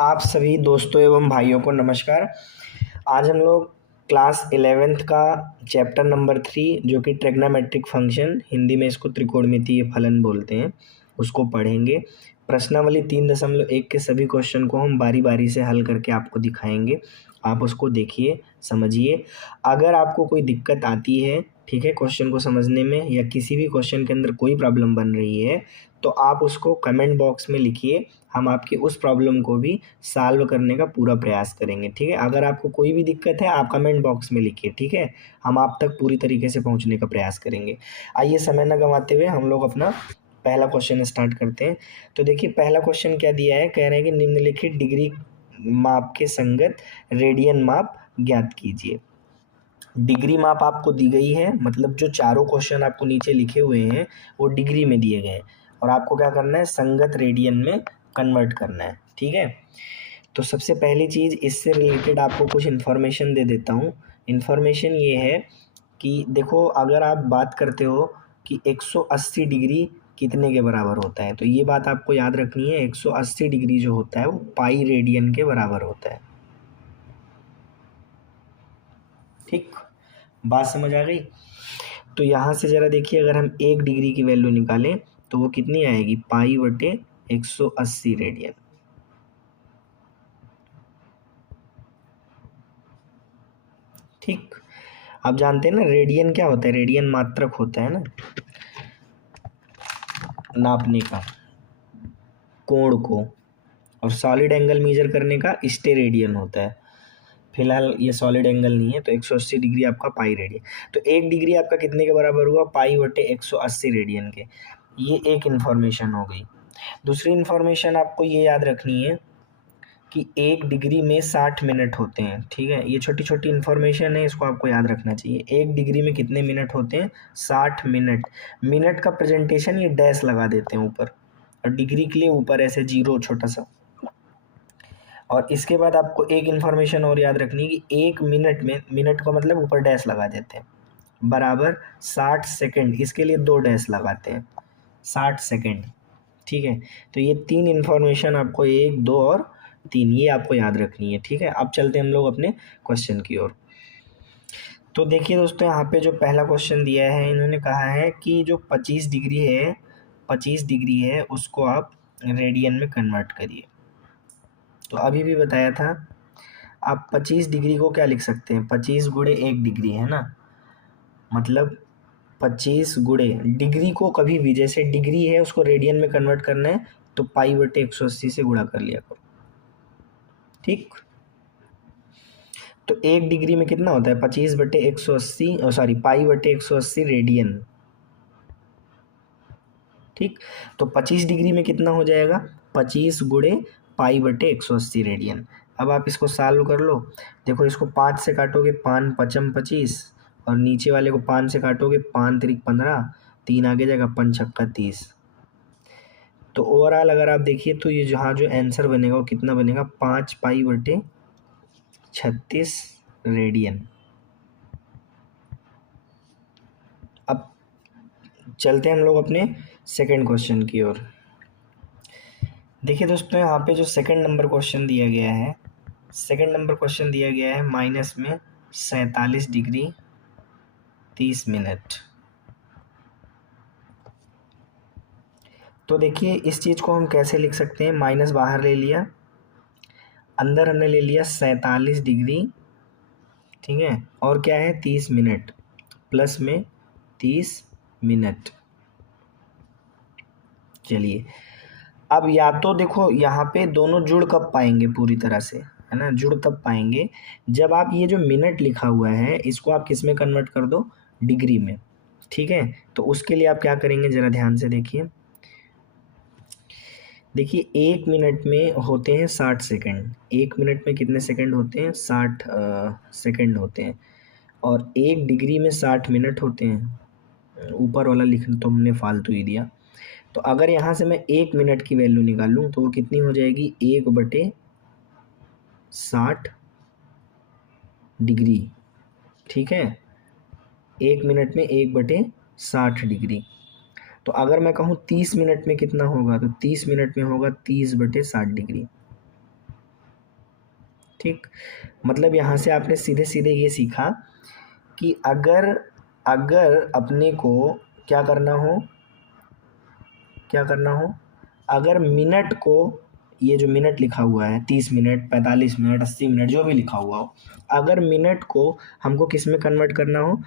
आप सभी दोस्तों एवं भाइयों को नमस्कार। आज हम लोग क्लास 11th का चैप्टर नंबर 3 जो कि ट्रिग्नोमेट्रिक फंक्शन, हिंदी में इसको त्रिकोणमितीय फलन बोलते हैं, उसको पढ़ेंगे। प्रश्नावली 3.1 के सभी क्वेश्चन को हम बारी बारी से हल करके आपको दिखाएंगे। आप उसको देखिए, समझिए। अगर आपको कोई दिक्कत आती है, ठीक है, क्वेश्चन को समझने में या किसी भी क्वेश्चन के अंदर कोई प्रॉब्लम बन रही है, तो आप उसको कमेंट बॉक्स में लिखिए। हम आपकी उस प्रॉब्लम को भी सॉल्व करने का पूरा प्रयास करेंगे, ठीक है। अगर आपको कोई भी दिक्कत है, आप कमेंट बॉक्स में लिखिए, ठीक है। हम आप तक पूरी तरीके से पहुंचने का प्रयास करेंगे। आइए समय न गंवाते हुए हम लोग अपना पहला क्वेश्चन स्टार्ट करते हैं। तो देखिए, पहला क्वेश्चन क्या दिया है, कह रहे हैं कि निम्नलिखित डिग्री माप के संगत रेडियन माप ज्ञात कीजिए। डिग्री माप आपको दी गई है, मतलब जो चारों क्वेश्चन आपको नीचे लिखे हुए हैं वो डिग्री में दिए गए हैं और आपको क्या करना है, संगत रेडियन में कन्वर्ट करना है, ठीक है। तो सबसे पहली चीज़, इससे रिलेटेड आपको कुछ इन्फॉर्मेशन दे देता हूँ। इन्फॉर्मेशन ये है कि देखो, अगर आप बात करते हो कि 180 डिग्री कितने के बराबर होता है, तो ये बात आपको याद रखनी है। 180 डिग्री जो होता है वो पाई रेडियन के बराबर होता है, ठीक। बात समझ आ गई? तो यहाँ से ज़रा देखिए, अगर हम 1 डिग्री की वैल्यू निकालें तो वो कितनी आएगी, पाई बटे 180 रेडियन। ठीक। आप जानते हैं ना, रेडियन क्या होता है, रेडियन मात्रक होता है ना, नापने का कोण को, और सॉलिड एंगल मेजर करने का स्टेरेडियन होता है। फिलहाल ये सॉलिड एंगल नहीं है, तो 180 डिग्री आपका पाई रेडियन। तो 1 डिग्री आपका कितने के बराबर हुआ, पाई बटे 180 रेडियन के। ये एक इन्फॉर्मेशन हो गई। दूसरी इन्फॉर्मेशन आपको ये याद रखनी है कि 1 डिग्री में 60 मिनट होते हैं, ठीक है। ये छोटी छोटी इन्फॉर्मेशन है, इसको आपको याद रखना चाहिए। 1 डिग्री में कितने मिनट होते हैं, 60 मिनट। मिनट का प्रेजेंटेशन ये डैश लगा देते हैं ऊपर, और डिग्री के लिए ऊपर ऐसे जीरो छोटा सा। और इसके बाद आपको एक इन्फॉर्मेशन और याद रखनी है कि 1 मिनट में, मिनट का मतलब ऊपर डैश लगा देते हैं, बराबर 60 सेकेंड। इसके लिए 2 डैश लगाते हैं, 60 सेकेंड, ठीक है। तो ये 3 इन्फॉर्मेशन आपको, 1, 2 और 3, ये आपको याद रखनी है, ठीक है। अब चलते हैं हम लोग अपने क्वेश्चन की ओर। तो देखिए दोस्तों, यहाँ पे जो पहला क्वेश्चन दिया है, इन्होंने कहा है कि जो 25 डिग्री है, 25 डिग्री है, उसको आप रेडियन में कन्वर्ट करिए। तो अभी भी बताया था, आप 25 डिग्री को क्या लिख सकते हैं, 25 गुणे 1 डिग्री है ना, मतलब 25 गुणे डिग्री को कभी भी, जैसे डिग्री है उसको रेडियन में कन्वर्ट करना है तो पाई बटे 180 से गुणा कर लिया करो, ठीक। तो 1 डिग्री में कितना होता है, 25 बटे 180, सॉरी पाई बटे 180 रेडियन, ठीक। तो 25 डिग्री में कितना हो जाएगा, 25 गुणे पाई बटे 180 रेडियन। अब आप इसको सॉल्व कर लो। देखो, इसको 5 से काटोगे, 5 पचम 25, और नीचे वाले को 5 से काटोगे, 5 त्रिक 15, 3 आगे जाएगा, 5 छक्का 30। तो ओवरऑल अगर आप देखिए तो ये जहाँ जो आंसर बनेगा वो कितना बनेगा, 5 पाई बटे 36 रेडियन। अब चलते हैं हम लोग अपने सेकंड क्वेश्चन की ओर। देखिए दोस्तों, यहाँ पे जो सेकंड नंबर क्वेश्चन दिया गया है, सेकंड नंबर क्वेश्चन दिया गया है माइनस में 47 डिग्री 30 मिनट। तो देखिए, इस चीज़ को हम कैसे लिख सकते हैं, माइनस बाहर ले लिया, अंदर हमने ले लिया 47 डिग्री, ठीक है, और क्या है 30 मिनट, प्लस में 30 मिनट। चलिए, अब या तो देखो, यहाँ पे दोनों जुड़ कब पाएंगे पूरी तरह से, है ना, जुड़ तब पाएंगे जब आप ये जो मिनट लिखा हुआ है इसको आप किस में कन्वर्ट कर दो, डिग्री में, ठीक है। तो उसके लिए आप क्या करेंगे, ज़रा ध्यान से देखिए। देखिए, 1 मिनट में होते हैं 60 सेकंड। 1 मिनट में कितने सेकंड होते हैं, 60 सेकंड होते हैं। और 1 डिग्री में 60 मिनट होते हैं। ऊपर वाला लिखना तो हमने फालतू ही दिया। तो अगर यहाँ से मैं 1 मिनट की वैल्यू निकालूँ तो वो कितनी हो जाएगी, 1/60 डिग्री, ठीक है। 1 मिनट में 1/60 डिग्री। तो अगर मैं कहूँ 30 मिनट में कितना होगा, तो 30 मिनट में होगा 30/60 डिग्री। ठीक, मतलब यहाँ से आपने सीधे सीधे ये सीखा कि अगर अगर अपने को क्या करना हो, अगर मिनट को, ये जो मिनट लिखा हुआ है 30 मिनट 45 मिनट 80 मिनट जो भी लिखा हुआ हो, अगर मिनट को हमको किस में कन्वर्ट करना हो,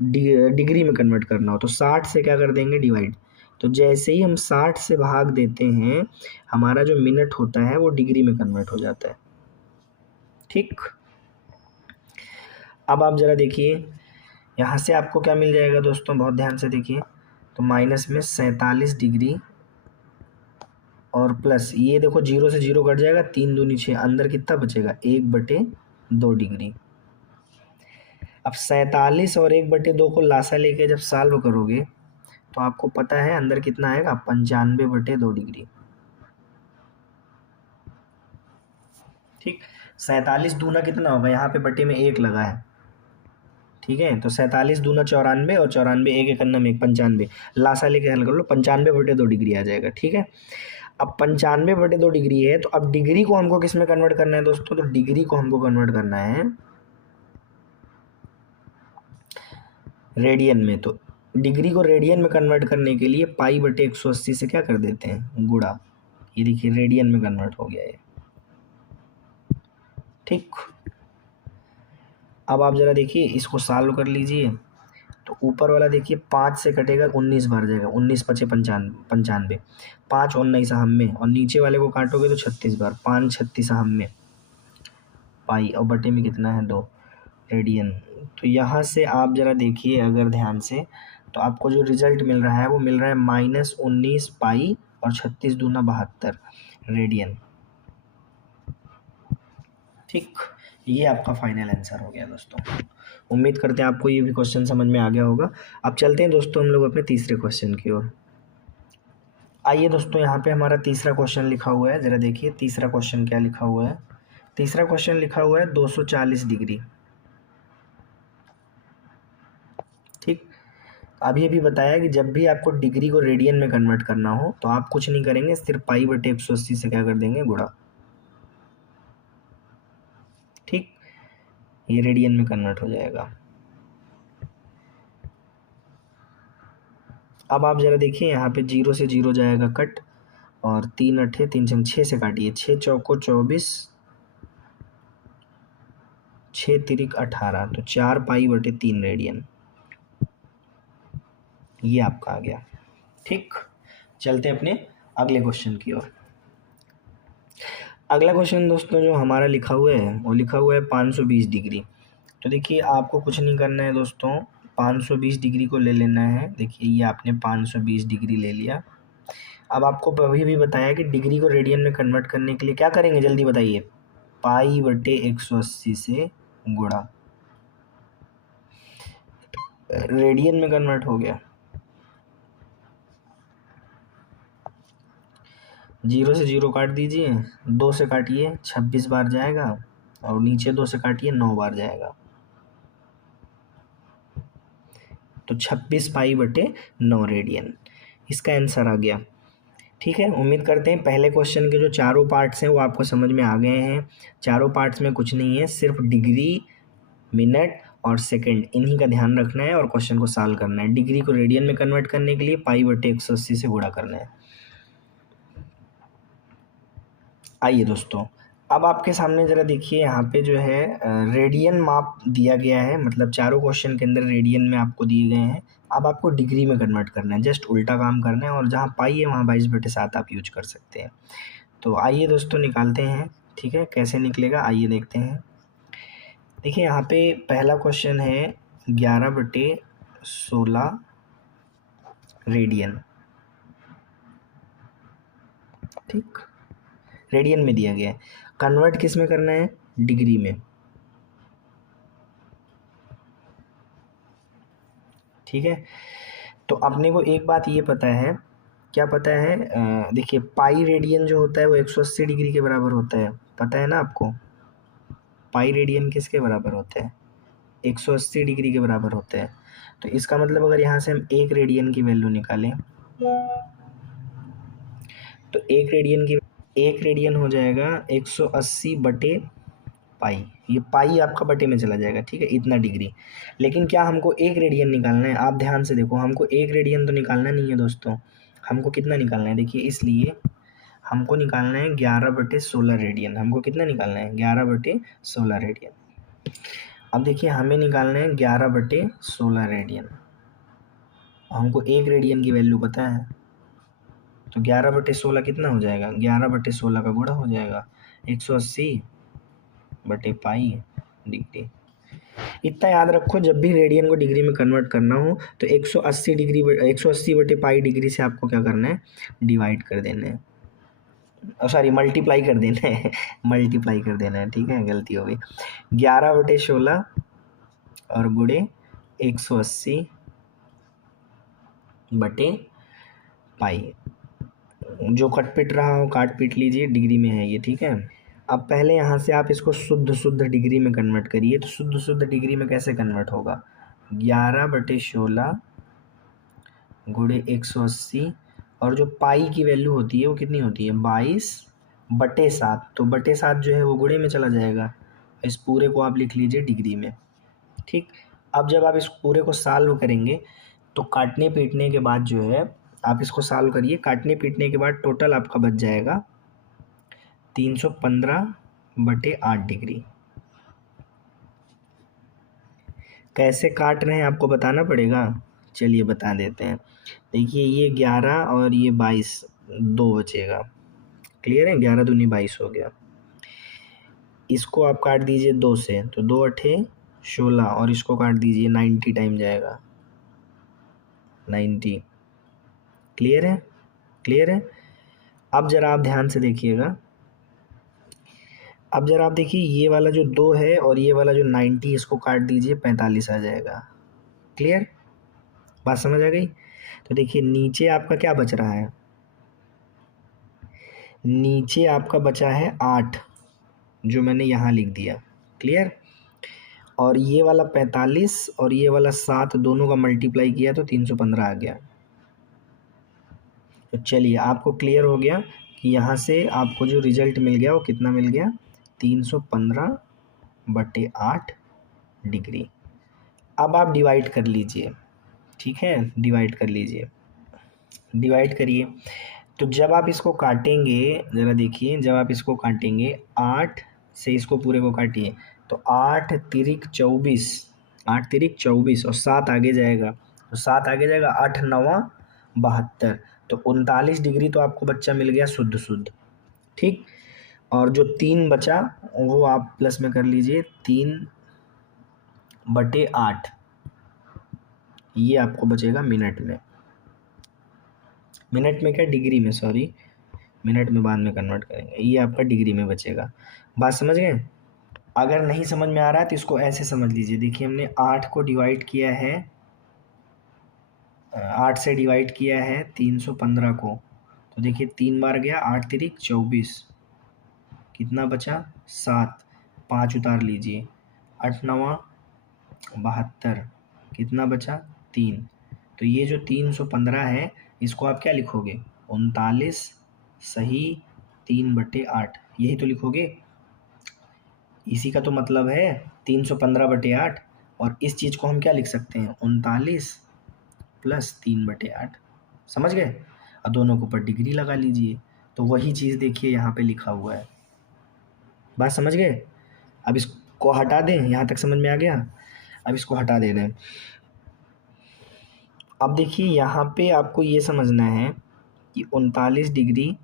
डिग्री में कन्वर्ट करना हो, तो 60 से क्या कर देंगे डिवाइड। तो जैसे ही हम 60 से भाग देते हैं, हमारा जो मिनट होता है वो डिग्री में कन्वर्ट हो जाता है। ठीक, अब आप ज़रा देखिए यहाँ से आपको क्या मिल जाएगा दोस्तों, बहुत ध्यान से देखिए। तो माइनस में 47 डिग्री और प्लस ये देखो 0 से 0 कट जाएगा, 3 दूनी 6, अंदर कितना बचेगा 1/2 डिग्री। अब 47 और 1/2 को लासा लेके जब सॉल्व करोगे तो आपको पता है अंदर कितना आएगा, 95/2 डिग्री। ठीक, 47 दूना कितना होगा, यहाँ पे बटे में 1 लगा है, ठीक है, तो 47 दूना 94 और 94 एक एक अन्ना में 95, लासा लेके हल कर लो, 95/2 डिग्री आ जाएगा। ठीक है, अब 95/2 डिग्री है, तो अब डिग्री को हमको किस में कन्वर्ट करना है दोस्तों, तो डिग्री को हमको कन्वर्ट करना है रेडियन में। तो डिग्री को रेडियन में कन्वर्ट करने के लिए पाई/180 से क्या कर देते हैं, गुणा। ये देखिए रेडियन में कन्वर्ट हो गया ये। ठीक, अब आप जरा देखिए इसको सॉल्व कर लीजिए। तो ऊपर वाला देखिए 5 से कटेगा 19 बार जाएगा, 19 पचे 95, 5 19 हम में, और नीचे वाले को काटोगे तो 36 बार, 5 36 हम में, पाई और बटे में कितना है 2 रेडियन। तो यहाँ से आप ज़रा देखिए अगर ध्यान से, तो आपको जो रिजल्ट मिल रहा है वो मिल रहा है -19 पाई और 36 दूना 72 रेडियन। ठीक, ये आपका फाइनल आंसर हो गया दोस्तों। उम्मीद करते हैं आपको ये भी क्वेश्चन समझ में आ गया होगा। अब चलते हैं दोस्तों हम लोग अपने तीसरे क्वेश्चन की ओर। आइए दोस्तों, यहाँ पे हमारा तीसरा क्वेश्चन लिखा हुआ है, ज़रा देखिए तीसरा क्वेश्चन क्या लिखा हुआ है। तीसरा क्वेश्चन लिखा हुआ है 240 डिग्री। ठीक, अभी बताया कि जब भी आपको डिग्री को रेडियन में कन्वर्ट करना हो तो आप कुछ नहीं करेंगे, सिर्फ पाई/180 से क्या कर देंगे, गुणा। ठीक, ये रेडियन में कन्वर्ट हो जाएगा। अब आप ज़रा देखिए यहाँ पे 0 से 0 जाएगा कट, और 3 8 3 6 से काटिए, 6 चौको 24, 6 तिरिक 18, तो 4 पाई/3 रेडियन, ये आपका आ गया। ठीक, चलते अपने अगले क्वेश्चन की ओर। अगला क्वेश्चन दोस्तों जो हमारा लिखा हुआ है वो लिखा हुआ है 520 डिग्री। तो देखिए आपको कुछ नहीं करना है दोस्तों, 520 डिग्री को ले लेना है। देखिए ये आपने 520 डिग्री ले लिया। अब आपको अभी भी बताया कि डिग्री को रेडियन में कन्वर्ट करने के लिए क्या करेंगे, जल्दी बताइए, पाई/180 से गुणा, रेडियन में कन्वर्ट हो गया। 0 से 0 काट दीजिए, 2 से काटिए 26 बार जाएगा, और नीचे 2 से काटिए 9 बार जाएगा, तो 26 पाई/9 रेडियन इसका आंसर आ गया। ठीक है, उम्मीद करते हैं पहले क्वेश्चन के जो चारों पार्ट्स हैं वो आपको समझ में आ गए हैं। चारों पार्ट्स में कुछ नहीं है, सिर्फ डिग्री, मिनट और सेकंड, इन्हीं का ध्यान रखना है और क्वेश्चन को सॉल्व करना है। डिग्री को रेडियन में कन्वर्ट करने के लिए पाई/180 से गुणा करना है। आइए दोस्तों, अब आपके सामने ज़रा देखिए यहाँ पे जो है रेडियन माप दिया गया है, मतलब चारों क्वेश्चन के अंदर रेडियन में आपको दिए गए हैं। अब आपको डिग्री में कन्वर्ट करना है, जस्ट उल्टा काम करना है, और जहाँ पाई है वहाँ 22/7 आप यूज कर सकते हैं। तो आइए दोस्तों निकालते हैं। ठीक है, कैसे निकलेगा आइए देखते हैं। देखिए यहाँ पे पहला क्वेश्चन है 11/16 रेडियन। ठीक, रेडियन में दिया गया है, कन्वर्ट किस में करना है, डिग्री में। ठीक है, तो अपने को एक बात ये पता है, क्या पता है, देखिए पाई रेडियन जो होता है वो 180 डिग्री के बराबर होता है, पता है ना आपको। पाई रेडियन किसके बराबर होता है, 180 डिग्री के बराबर होता है। तो इसका मतलब अगर यहाँ से हम 1 रेडियन की वैल्यू निकालें तो 1 रेडियन हो जाएगा 180/180 पाई, ये पाई आपका बटे में चला जाएगा, ठीक है, इतना डिग्री। लेकिन क्या हमको एक रेडियन निकालना है, आप ध्यान से देखो, हमको एक रेडियन तो निकालना नहीं है दोस्तों, हमको कितना निकालना है, देखिए इसलिए हमको निकालना है 11/16 रेडियन। हमको कितना निकालना है, 11/16 रेडियन। अब देखिए हमें निकालना है 11/16 रेडियन, हमको एक रेडियन की वैल्यू पता है, तो 11/16 कितना हो जाएगा, 11/16 का गुणा हो जाएगा 180/पाई डिग्री। इतना याद रखो, जब भी रेडियन को डिग्री में कन्वर्ट करना हो तो 180/पाई डिग्री से आपको क्या करना है, डिवाइड कर देना है, सॉरी मल्टीप्लाई कर देना है मल्टीप्लाई कर देना है, ठीक है, गलती हो गई। 11/16 और गुणे 180/पाई, जो कट पिट रहा हो काट पीट लीजिए, डिग्री में है ये, ठीक है। अब पहले यहाँ से आप इसको शुद्ध शुद्ध डिग्री में कन्वर्ट करिए, तो शुद्ध शुद्ध डिग्री में कैसे कन्वर्ट होगा, 11/16 गुणे 180, और जो पाई की वैल्यू होती है वो कितनी होती है, 22/7, तो बटे 7 जो है वो गुणे में चला जाएगा, इस पूरे को आप लिख लीजिए डिग्री में, ठीक। अब जब आप इस पूरे को सॉल्व करेंगे तो काटने पीटने के बाद जो है, आप इसको सॉल्व करिए, काटने पीटने के बाद टोटल आपका बच जाएगा 315/8 डिग्री। कैसे काट रहे हैं आपको बताना पड़ेगा, चलिए बता देते हैं। देखिए ये 11 और ये 22, 2 बचेगा, क्लियर है, 11 दूनी 22 हो गया। इसको आप काट दीजिए 2 से, तो 2 अठे 16, और इसको काट दीजिए 90 टाइम जाएगा, 90, क्लियर है, क्लियर है। अब जरा आप ध्यान से देखिएगा, अब जरा आप देखिए, ये वाला जो 2 है और ये वाला जो 90, इसको काट दीजिए, 45 आ जाएगा, क्लियर, बात समझ आ गई। तो देखिए नीचे आपका क्या बच रहा है, नीचे आपका बचा है 8, जो मैंने यहाँ लिख दिया, क्लियर, और ये वाला 45 और ये वाला 7, दोनों का मल्टीप्लाई किया तो 315 आ गया। तो चलिए आपको क्लियर हो गया कि यहाँ से आपको जो रिजल्ट मिल गया वो कितना मिल गया, 315/8 डिग्री। अब आप डिवाइड कर लीजिए, ठीक है, डिवाइड कर लीजिए, डिवाइड करिए। तो जब आप इसको काटेंगे, ज़रा देखिए, जब आप इसको काटेंगे 8 से इसको पूरे को काटिए, तो 8 तिरिक 24, 8 तिरिक 24 और 7 आगे जाएगा, तो 7 आगे जाएगा, 8 9 72, तो 39 डिग्री तो आपको बच्चा मिल गया शुद्ध शुद्ध, ठीक। और जो 3 बचा वो आप प्लस में कर लीजिए, 3/8, ये आपको बचेगा मिनट में, मिनट में क्या, डिग्री में, सॉरी, मिनट में बाद में कन्वर्ट करेंगे, ये आपका डिग्री में बचेगा। बात समझ गए। अगर नहीं समझ में आ रहा है तो इसको ऐसे समझ लीजिए, देखिए हमने 8 को डिवाइड किया है, 8 से डिवाइड किया है 315 को, तो देखिए 3 बार गया, 8 तिरिक 24, कितना बचा 7, 5 उतार लीजिए, 8 9 72, कितना बचा 3, तो ये जो 315 है इसको आप क्या लिखोगे, 39 सही 3/8, यही तो लिखोगे, इसी का तो मतलब है 315/8, और इस चीज़ को हम क्या लिख सकते हैं, 39 + 3/8, समझ गए। और दोनों के ऊपर डिग्री लगा लीजिए, तो वही चीज़ देखिए यहाँ पे लिखा हुआ है, बात समझ गए। अब इसको हटा दें, यहाँ तक समझ में आ गया, अब इसको हटा दे दें। अब देखिए यहाँ पे आपको ये समझना है कि 39 डिग्री,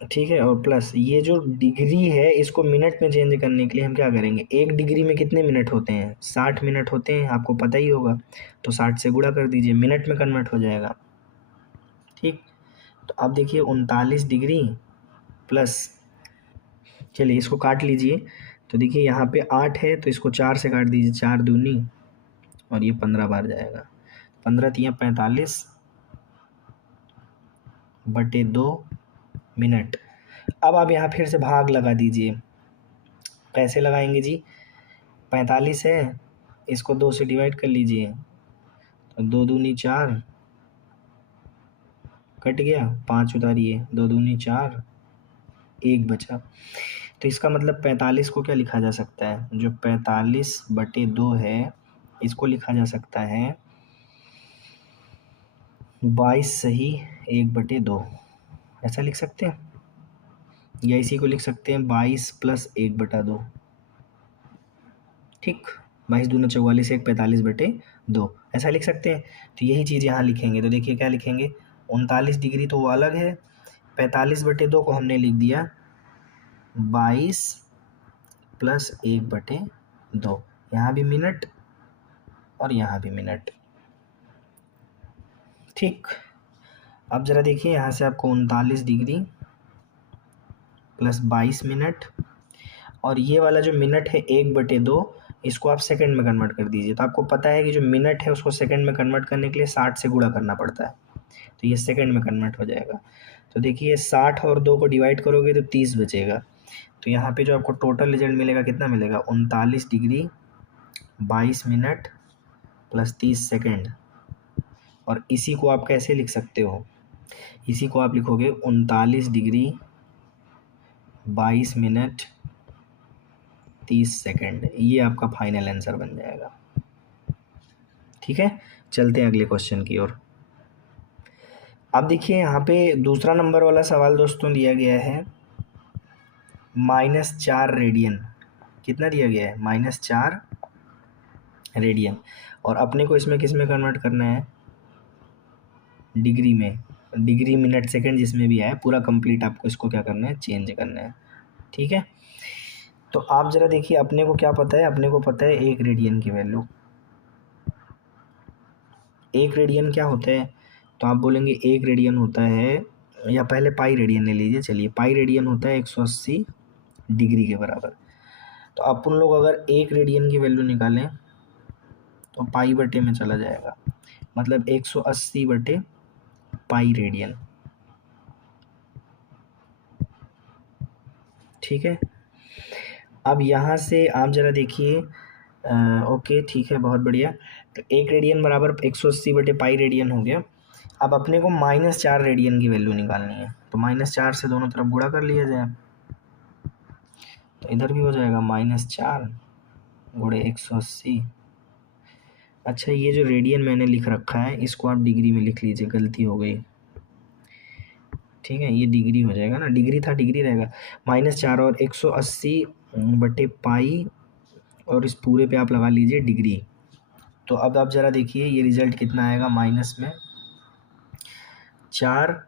ठीक है, और प्लस ये जो डिग्री है इसको मिनट में चेंज करने के लिए हम क्या करेंगे, 1 डिग्री में कितने मिनट होते हैं, 60 मिनट होते हैं, आपको पता ही होगा, तो 60 से गुणा कर दीजिए, मिनट में कन्वर्ट हो जाएगा, ठीक। तो अब देखिए 39 डिग्री प्लस, चलिए इसको काट लीजिए, तो देखिए यहाँ पे 8 है तो इसको 4 से काट दीजिए, 4 दूनी, और ये 15 बार जाएगा, 15 तिया 45/2 मिनट। अब आप यहाँ फिर से भाग लगा दीजिए, कैसे लगाएंगे जी, 45 है, इसको 2 से डिवाइड कर लीजिए, तो 2 दूनी 4, कट गया, 5 उतारिए, 2 दूनी 4, 1 बचा। तो इसका मतलब 45 को क्या लिखा जा सकता है, जो 45/2 है इसको लिखा जा सकता है 22 सही 1/2, ऐसा लिख सकते हैं, या इसी को लिख सकते हैं 22 + 1/2। ठीक, 22 दूना 44, 1 45/2, ऐसा लिख सकते हैं। तो यही चीज़ यहाँ लिखेंगे, तो देखिए क्या लिखेंगे, 39 डिग्री तो वो अलग है, 45/2 को हमने लिख दिया 22 + 1/2, यहाँ भी मिनट और यहाँ भी मिनट। ठीक, अब ज़रा देखिए यहाँ से आपको 39 डिग्री + 22 मिनट, और ये वाला जो मिनट है 1/2, इसको आप सेकंड में कन्वर्ट कर दीजिए। तो आपको पता है कि जो मिनट है उसको सेकंड में कन्वर्ट करने के लिए 60 से गुणा करना पड़ता है, तो ये सेकंड में कन्वर्ट हो जाएगा। तो देखिए 60 और 2 को डिवाइड करोगे तो 30 बचेगा। तो यहाँ पे जो आपको टोटल रिजल्ट मिलेगा कितना मिलेगा, 39 डिग्री 22 मिनट + 30 सेकेंड। और इसी को आप कैसे लिख सकते हो, इसी को आप लिखोगे 39 डिग्री 22 मिनट 30 सेकेंड, ये आपका फाइनल आंसर बन जाएगा। ठीक है, चलते हैं अगले क्वेश्चन की ओर। अब देखिए यहाँ पे दूसरा नंबर वाला सवाल दोस्तों दिया गया है -4 रेडियन। कितना दिया गया है, -4 रेडियन, और अपने को इसमें किस में कन्वर्ट करना है, डिग्री में, डिग्री मिनट सेकंड जिसमें भी आए पूरा कंप्लीट आपको इसको क्या करना है, चेंज करना है। ठीक है, तो आप ज़रा देखिए अपने को क्या पता है, अपने को पता है 1 रेडियन की वैल्यू। 1 रेडियन क्या होता है, तो आप बोलेंगे 1 रेडियन होता है, या पहले पाई रेडियन ले लीजिए, चलिए पाई रेडियन होता है 180 डिग्री के बराबर। तो अपन लोग अगर 1 रेडियन की वैल्यू निकालें तो पाई बटे में चला जाएगा, मतलब 180/पाई रेडियन। ठीक है, अब यहाँ से आप ज़रा देखिए, ओके ठीक है, बहुत बढ़िया। तो 1 रेडियन बराबर 180/पाई रेडियन हो गया। अब अपने को -4 रेडियन की वैल्यू निकालनी है, तो -4 से दोनों तरफ गुणा कर लिया जाए, तो इधर भी हो जाएगा -4 गुणे 180। अच्छा, ये जो रेडियन मैंने लिख रखा है इसको आप डिग्री में लिख लीजिए, गलती हो गई। ठीक है, ये डिग्री हो जाएगा ना, डिग्री था डिग्री रहेगा, -4 और 180/पाई, और इस पूरे पे आप लगा लीजिए डिग्री। तो अब आप ज़रा देखिए ये रिज़ल्ट कितना आएगा, माइनस में 4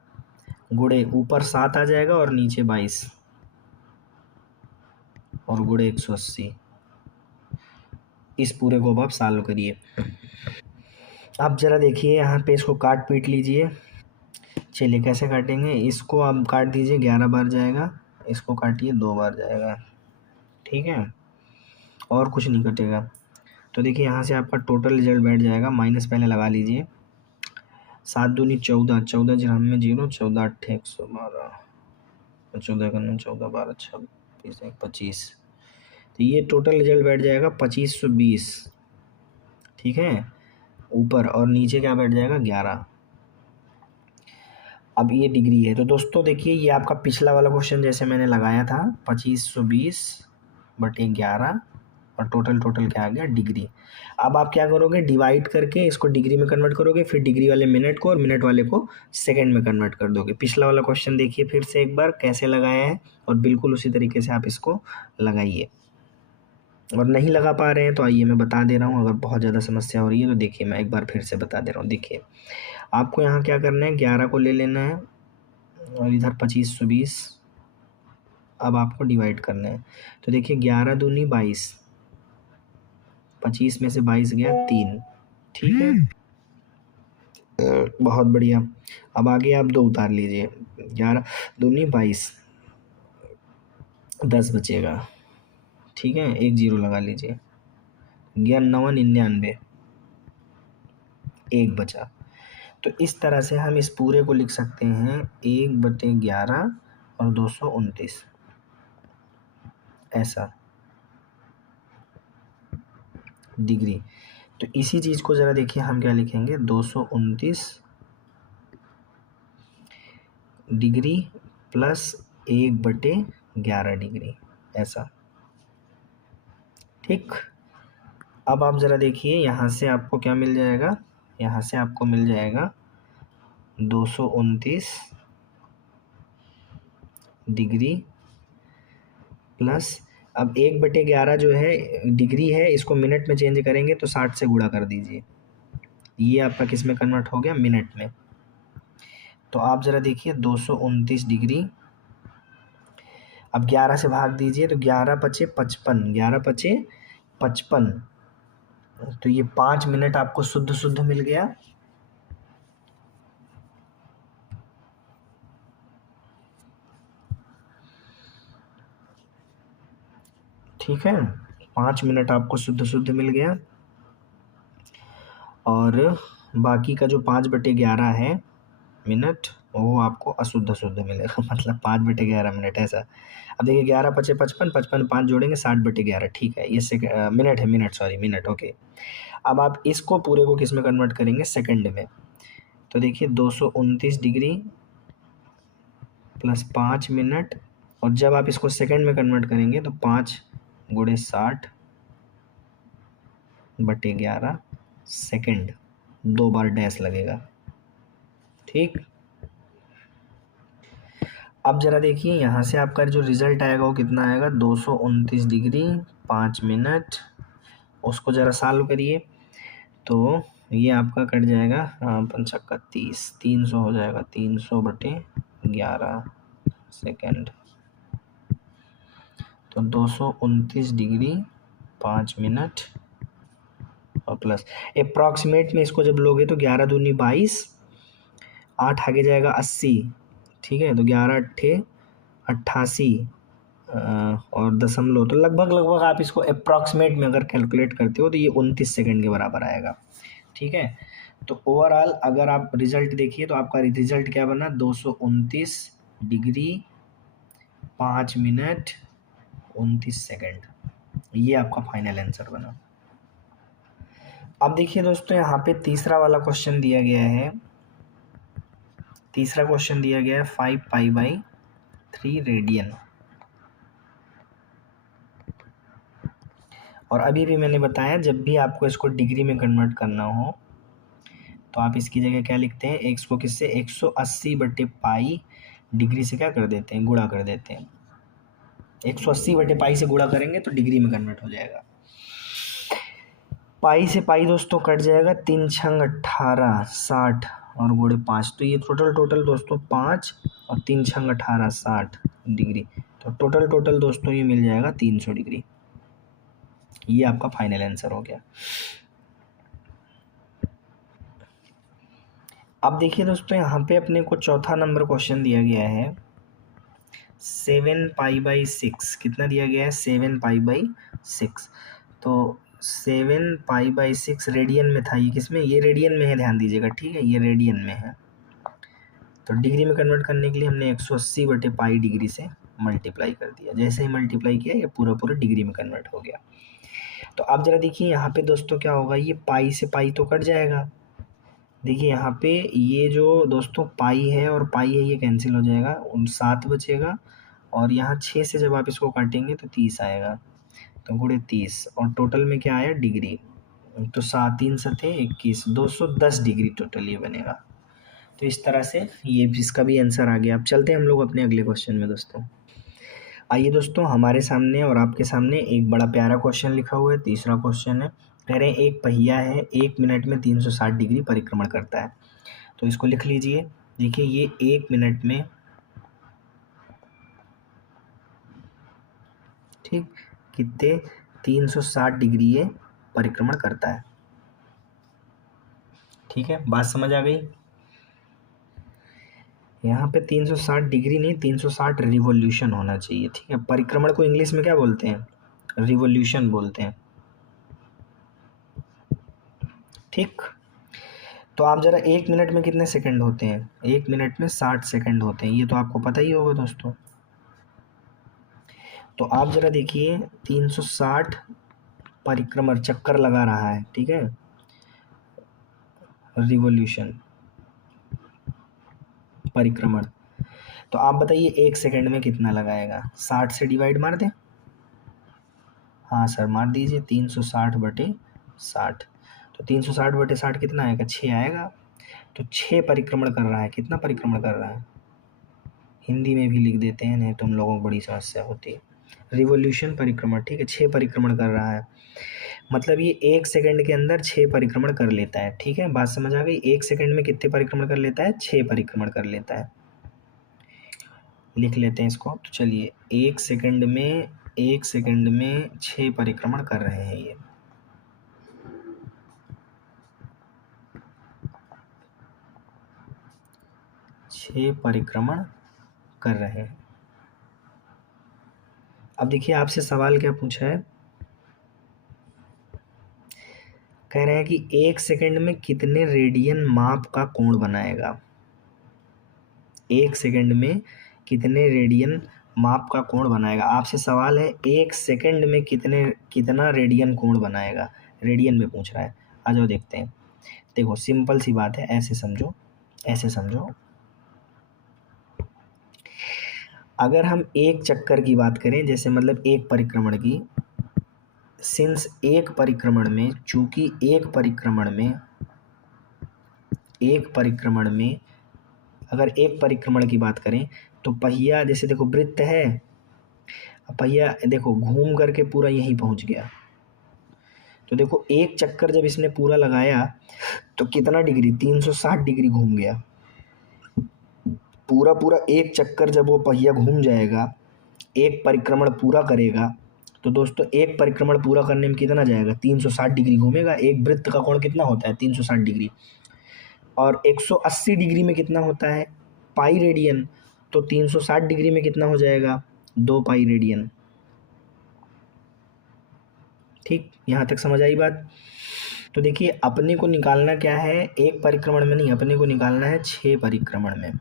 गुणे ऊपर 7 आ जाएगा और नीचे 22 और गुणे 180। इस पूरे को अब आप सॉल्व करिए। आप ज़रा देखिए यहाँ पे इसको काट पीट लीजिए। चलिए कैसे काटेंगे, इसको आप काट दीजिए 11 बार जाएगा, इसको काटिए 2 बार जाएगा। ठीक है, और कुछ नहीं कटेगा। तो देखिए यहाँ से आपका टोटल रिजल्ट बैठ जाएगा, माइनस पहले लगा लीजिए, 7 दूनी 14, 14 जहाँ में 0, 14 8 112, 14 का 14 12 26 25, तो ये टोटल रिजल्ट बैठ जाएगा 2520। ठीक है, ऊपर, और नीचे क्या बैठ जाएगा 11। अब ये डिग्री है, तो दोस्तों देखिए ये आपका पिछला वाला क्वेश्चन जैसे मैंने लगाया था 2520/11, और टोटल क्या आ गया, डिग्री। अब आप क्या करोगे, डिवाइड करके इसको डिग्री में कन्वर्ट करोगे, फिर डिग्री वाले मिनट को और मिनट वाले को सेकंड में कन्वर्ट कर दोगे। पिछला वाला क्वेश्चन देखिए फिर से एक बार कैसे लगाया है, और बिल्कुल उसी तरीके से आप इसको लगाइए। और नहीं लगा पा रहे हैं तो आइए मैं बता दे रहा हूँ, अगर बहुत ज़्यादा समस्या हो रही है तो देखिए मैं एक बार फिर से बता दे रहा हूँ। देखिए आपको यहाँ क्या करना है, 11 को ले लेना है और इधर 2520, अब आपको डिवाइड करना है। तो देखिए 11 दूनी 22, 25 में से 22 गया 3। ठीक है, बहुत बढ़िया। अब आगे आप 2 उतार लीजिए, 11 दूनी 22, 10 बचेगा। ठीक है, 1 0 लगा लीजिए, 99 1 बचा। तो इस तरह से हम इस पूरे को लिख सकते हैं 1/11 और 229, ऐसा डिग्री। तो इसी चीज़ को ज़रा देखिए हम क्या लिखेंगे, 229 डिग्री प्लस 1/11 डिग्री, ऐसा। ठीक, अब आप ज़रा देखिए यहाँ से आपको क्या मिल जाएगा, यहाँ से आपको मिल जाएगा 229 डिग्री प्लस, अब 1/11 जो है डिग्री है, इसको मिनट में चेंज करेंगे तो 60 से गुणा कर दीजिए, ये आपका किस में कन्वर्ट हो गया, मिनट में। तो आप ज़रा देखिए 229 डिग्री, अब 11 से भाग दीजिए तो 11 पचे 55, 11 पचे 55, तो ये 5 मिनट आपको शुद्ध शुद्ध मिल गया। ठीक है, 5 मिनट आपको शुद्ध शुद्ध मिल गया, और बाकी का जो 5/11 है मिनट, वो आपको अशुद्ध शुद्ध मिलेगा मतलब 5/11 मिनट, ऐसा। अब देखिए 11 पचे 55, 55 5 जोड़ेंगे 60/11, ठीक है, ये मिनट है, मिनट, सॉरी मिनट, ओके। अब आप इसको पूरे को किस में कन्वर्ट करेंगे, सेकंड में। तो देखिए 229 डिग्री प्लस 5 मिनट, और जब आप इसको सेकंड में कन्वर्ट करेंगे तो 5 गुणे 60/11 सेकंड, 2 बार डैश लगेगा। ठीक, अब ज़रा देखिए यहाँ से आपका जो रिज़ल्ट आएगा वो कितना आएगा, 229 डिग्री 5 मिनट, उसको ज़रा सॉल्व करिए तो ये आपका कट जाएगा, 5 30, 300 हो जाएगा, 300/11 सेकेंड। तो 229 डिग्री 5 मिनट और प्लस अप्रॉक्सीमेट में इसको जब लोगे तो 11 दूनी 22, 8 आगे जाएगा 80, ठीक है, तो 11 अट्ठे 88 और दशमलव, तो लगभग लगभग आप इसको अप्रॉक्सीमेट में अगर कैलकुलेट करते हो तो ये 29 सेकंड के बराबर आएगा। ठीक है, तो ओवरऑल अगर आप रिजल्ट देखिए तो आपका रिजल्ट क्या बना, 229 डिग्री 5 मिनट 29 सेकंड, ये आपका फाइनल आंसर बना। अब देखिए दोस्तों यहाँ पे तीसरा वाला क्वेश्चन दिया गया है, तीसरा क्वेश्चन दिया गया है 5π/3 रेडियन, और अभी भी मैंने बताया जब भी आपको इसको डिग्री में कन्वर्ट करना हो तो आप इसकी जगह क्या लिखते हैं, एक्स को किससे 180/π डिग्री से क्या कर देते हैं, गुणा कर देते हैं, 180/π से गुणा करेंगे तो डिग्री में कन्वर्ट हो जाएगा। पाई से पाई दोस्तों कट जाएगा, 3 छंग 18 60 और गुणे 5, तो ये टोटल दोस्तों 5 और 3 छंग 18 60 डिग्री, तो टोटल दोस्तों ये मिल जाएगा 300 डिग्री, ये आपका फाइनल आंसर हो गया। अब देखिए दोस्तों यहाँ पे अपने को चौथा नंबर क्वेश्चन दिया गया है 7π/6, कितना दिया गया है, 7π/6, तो 7π/6 रेडियन में था, ये किस में, ये रेडियन में है, ध्यान दीजिएगा, ठीक है, ये रेडियन में है, तो डिग्री में कन्वर्ट करने के लिए हमने 180/π डिग्री से मल्टीप्लाई कर दिया, जैसे ही मल्टीप्लाई किया ये पूरा डिग्री में कन्वर्ट हो गया। तो आप ज़रा देखिए यहाँ पे दोस्तों क्या होगा, ये पाई से पाई तो कट जाएगा, देखिए यहाँ पे ये जो दोस्तों पाई है और पाई है ये कैंसिल हो जाएगा, 7 बचेगा, और यहाँ 6 से जब आप इसको काटेंगे तो 30 आएगा, तो गुणे 30, और टोटल में क्या आया, डिग्री, तो 7 3 सते 21, 210 डिग्री टोटल ये बनेगा। तो इस तरह से ये इसका भी आंसर आ गया। अब चलते हैं हम लोग अपने अगले क्वेश्चन में दोस्तों। आइए दोस्तों, हमारे सामने और आपके सामने एक बड़ा प्यारा क्वेश्चन लिखा हुआ है, तीसरा क्वेश्चन है, कह रहे हैं एक पहिया है 1 मिनट में 360 डिग्री परिक्रमण करता है, तो इसको लिख लीजिए। देखिए ये 1 मिनट में, ठीक, कितने 360 डिग्री ये परिक्रमण करता है। ठीक है, बात समझ आ गई। यहाँ पे 360 डिग्री नहीं, 360 रिवॉल्यूशन होना चाहिए, ठीक है। परिक्रमण को इंग्लिश में क्या बोलते हैं, रिवॉल्यूशन बोलते हैं, ठीक। तो आप जरा 1 मिनट में कितने सेकंड होते हैं, 1 मिनट में 60 सेकंड होते हैं, ये तो आपको पता ही होगा दोस्तों। तो आप जरा देखिए 360 परिक्रमण चक्कर लगा रहा है, ठीक है, रिवॉल्यूशन परिक्रमण, तो आप बताइए 1 सेकंड में कितना लगाएगा? 60 से डिवाइड मार दें? हाँ सर मार दीजिए, 360/60। तो 360/60 कितना आएगा? 6 आएगा। तो 6 परिक्रमण कर रहा है। कितना परिक्रमण कर रहा है? हिंदी में भी लिख देते हैं, नहीं तो हम लोगों को बड़ी समस्या होती है। रिवॉल्यूशन परिक्रमण, ठीक है, 6 परिक्रमण कर रहा है। मतलब ये 1 सेकंड के अंदर 6 परिक्रमण कर लेता है। ठीक है, बात समझ आ गई? 1 सेकंड में कितने परिक्रमण कर लेता है? 6 परिक्रमण कर लेता है। लिख लेते हैं इसको। तो चलिए 1 सेकंड में 6 परिक्रमण कर रहे हैं ये। छः परिक्रमण कर रहे हैं। अब देखिए आपसे सवाल क्या पूछा है, कह रहे हैं कि 1 सेकंड में कितने रेडियन माप का कोण बनाएगा? 1 सेकंड में कितने रेडियन माप का कोण बनाएगा? आपसे सवाल है 1 सेकंड में कितना रेडियन कोण बनाएगा? रेडियन में पूछ रहा है। आ जाओ देखते हैं। देखो सिंपल सी बात है, ऐसे समझो। अगर हम एक चक्कर की बात करें, जैसे मतलब एक परिक्रमण की, सिंस एक परिक्रमण में, चूंकि एक परिक्रमण में अगर एक परिक्रमण की बात करें तो पहिया, जैसे देखो वृत्त है, पहिया देखो घूम करके पूरा यहीं पहुंच गया। तो देखो एक चक्कर जब इसने पूरा लगाया तो कितना डिग्री? 360 डिग्री घूम गया। पूरा एक चक्कर जब वो पहिया घूम जाएगा, एक परिक्रमण पूरा करेगा, तो दोस्तों एक परिक्रमण पूरा करने में कितना जाएगा? 360 डिग्री घूमेगा। एक वृत्त का कोण कितना होता है? 360 डिग्री। और 180 डिग्री में कितना होता है? Pi radian. तो 360 डिग्री में कितना हो जाएगा? 2 पाई रेडियन। ठीक, यहाँ तक समझ आई बात? तो देखिए अपने को निकालना क्या है, एक परिक्रमण में नहीं, अपने को निकालना है 6 परिक्रमण में,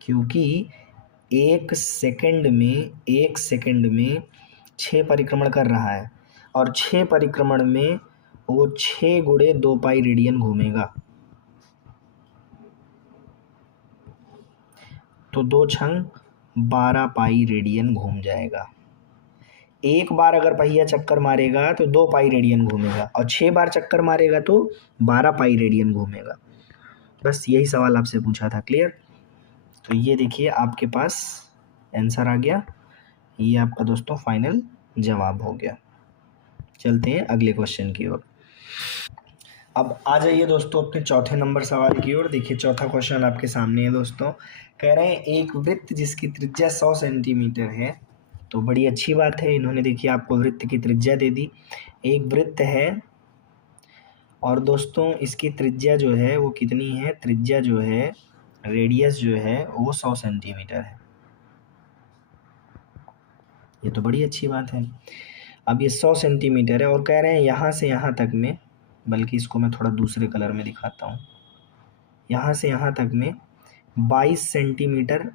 क्योंकि एक सेकंड में 6 परिक्रमण कर रहा है और 6 परिक्रमण में वो 6 गुणे 2 पाई रेडियन घूमेगा। तो 2 छंग 12 पाई रेडियन घूम जाएगा। एक बार अगर पहिया चक्कर मारेगा तो 2 पाई रेडियन घूमेगा और 6 बार चक्कर मारेगा तो 12 पाई रेडियन घूमेगा। बस यही सवाल आपसे पूछा था। क्लियर? तो ये देखिए आपके पास आंसर आ गया। ये आपका दोस्तों फाइनल जवाब हो गया। चलते हैं अगले क्वेश्चन की ओर। अब आ जाइए दोस्तों अपने चौथे नंबर सवाल की ओर। देखिए चौथा क्वेश्चन आपके सामने है दोस्तों। कह रहे हैं एक वृत्त जिसकी त्रिज्या 100 सेंटीमीटर है। तो बड़ी अच्छी बात है, इन्होंने देखिए आपको वृत्त की त्रिज्या दे दी। एक वृत्त है और दोस्तों इसकी त्रिज्या जो है वो कितनी है? त्रिज्या जो है, रेडियस जो है वो 100 सेंटीमीटर है। ये तो बड़ी अच्छी बात है। अब ये 100 सेंटीमीटर है और कह रहे हैं यहाँ से यहाँ तक में, बल्कि इसको मैं थोड़ा दूसरे कलर में दिखाता हूँ, यहाँ से यहाँ तक में 22 सेंटीमीटर